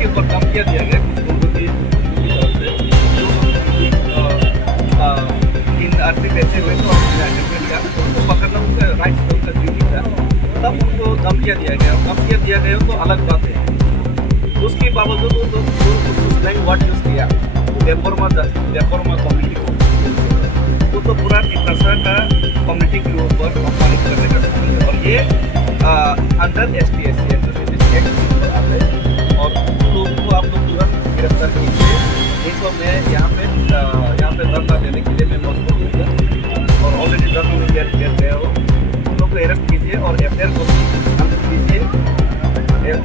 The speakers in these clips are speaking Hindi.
के ऊपर धमकियाँ दिया गया कुछ लोगों की तरफ से जो इन आदमी बैठे हुए तो उनको पकड़ना उनका राइट्स था, उनका ड्यूटी था, तब उनको धमकियाँ दिया गया। धमकियाँ दिया गया तो अलग बात है। उसके बावजूद उसने वर्ड यूज़ किया रेफॉर्मा कम्युनिटी को, वो तो पूरा एक तरह का कम्युनिटी के ऊपर अपमानित करने का शामिल है। और ये अंडर ST/SC एक्ट आते हैं और लोगों को आप लोग तुरंत गिरफ्तार कीजिए। नहीं तो मैं यहाँ पे धरना देने के लिए मैं मजबूर हूँगा और ऑलरेडी धरना में गया हो। उन लोग को अरेस्ट कीजिए और FIR को कीजिए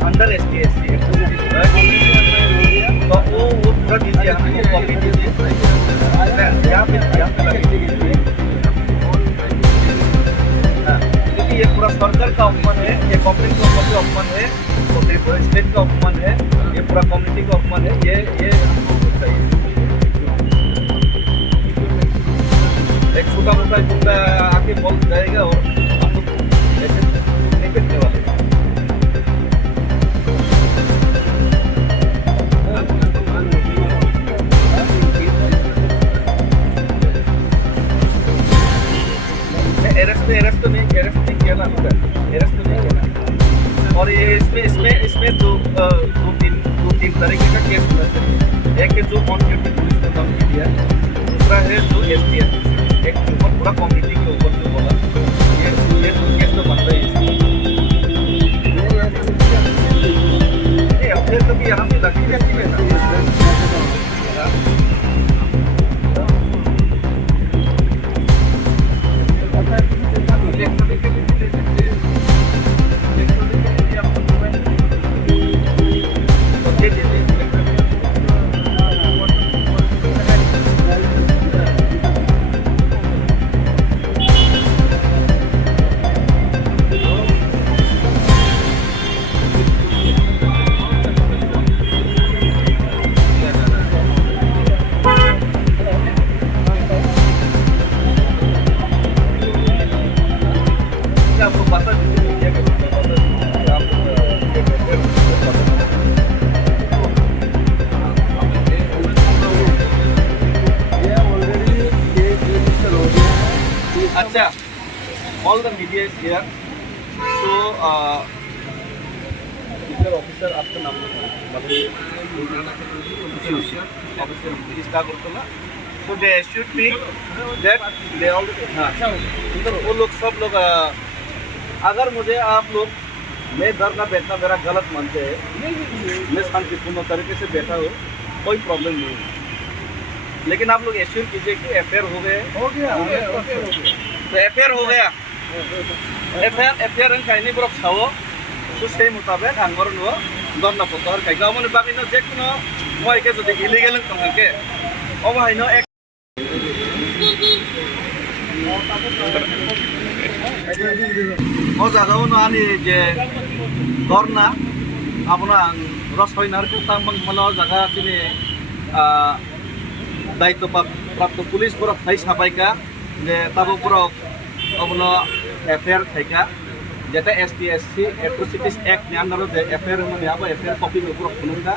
अंडर ST/SC एक्ट। तो वो पूरा दीजिए, हमको कॉपी दीजिए यहाँ पे लगेगी। क्योंकि ये पूरा सरकार का अपमान है, ये कम्युनिटी का अपमान है, स्टेट का अपमान है, ये पूरा कम्युनिटी का अपमान है। ये हमको चाहिए। एक छोटा मोटा गुंडा आके बोल जाएगा और हम लोग ऐसे नहीं बैठने वाले। अरेस्ट तो नहीं किया ना, अरेस्ट तो नहीं किया। और ये इसमें दो तीन तरीके का केस होना चाहिए। एक है जो ऑन ड्यूटी पुलिस को धमकी दिया, दूसरा है जो ST/SC एक्ट के ऊपर पूरा कम्युनिटी के ऊपर जो बोला, ये दो केस तो बनता ही है। FIR तो भी यहाँ पे लगी रहती है ना। अच्छा, all the media is here. So, officer आपका नाम बताइए। Officer So they assured me that they already वो लोग सब लोग अगर मुझे आप लोग मैं धरना बैठना मेरा गलत मानते हैं, मैं शांतिपूर्ण तरीके से बैठा हूँ, कोई प्रॉब्लम नहीं है। लेकिन आप लोग एश्योर कीजिए कि FIR हो गए। हो गया। तो FIR हो गया। FIR कहीं पर खाओ तो सही मुताबिक आंगर नो दंड पत्र कहीं गाँव बाकी न जेकुनो मैं के जो इलिगल तंगे अब है न जगह आनी जे धरना अपना रसोईनार को जगह তিনি दायित्व प्राप्त पुलिस बरफ थाई साबायका जे ताबो बरफ अपना FIR थाइका जेटा ST/SC एट्रोसिटीज एक्ट ने अंदर जे FIR में अब FIR कॉपी में बरफ खुनुका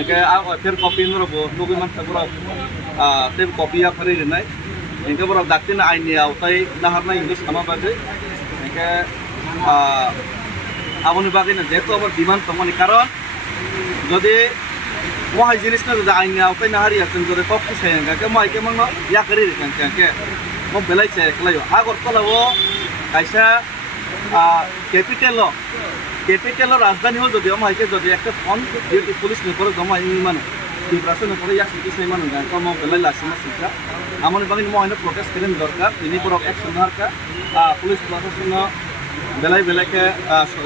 एके आ FIR कॉपी नरो लोगो मान बरफ ते कॉपी या फरी रेनाय एके बरफ दाक्तिन आइननि आवताय नाहारना इंग्लिश खामा बागै एके आबनि बागै जेहेतु अब डिमांड तमनि कारण जदि वहाँ जिनिस ना जो आइननि आवताय नाहारि आसन जदि कॉपी सायंगा के माय के मंगनो या करि रेखां के म बेलाय से एकलायो आगरतलावो कायसा कैपिटल राजधानी हो जदि हम के जदि एक ऑन ड्यूटी पुलिस नपर जमा मान डिप्रेशन नपर या सिटी से मान गांका म बेलाय लासिमा सिका आमनि बागै म आइनो प्रोटेस्ट करेन दरकार तिनि पर एक्शन दरकार पुलिस प्रशासन बेलाय बेलाय के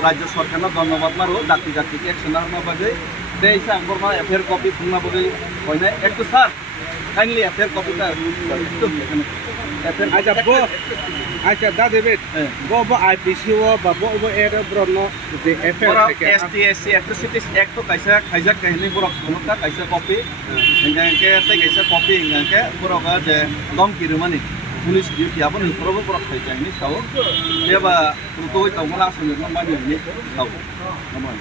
राज्य सरकार धन्यवाद मारो जाति जाति के एक्शन ना बागै ते इसा आंगरमा FIR कॉपी फुंगना बगै होइना एक तो सर काइंडली FIR कॉपी का अच्छा दा देबेट गो IPC वो बाबो वो एर ब्रनो जे FIR ST/SC एट्रोसिटीज एक्ट तो कैसा खाइजा कहनी बरक खनुका कैसा कॉपी इंगा के ते कैसा कॉपी इंगा के बरका जे दम किरुमानी पुलिस ड्यूटी आपन हिफरबो बरक खाइजा नि साव देबा रुतोय तमला सनना मानि नि साव नमन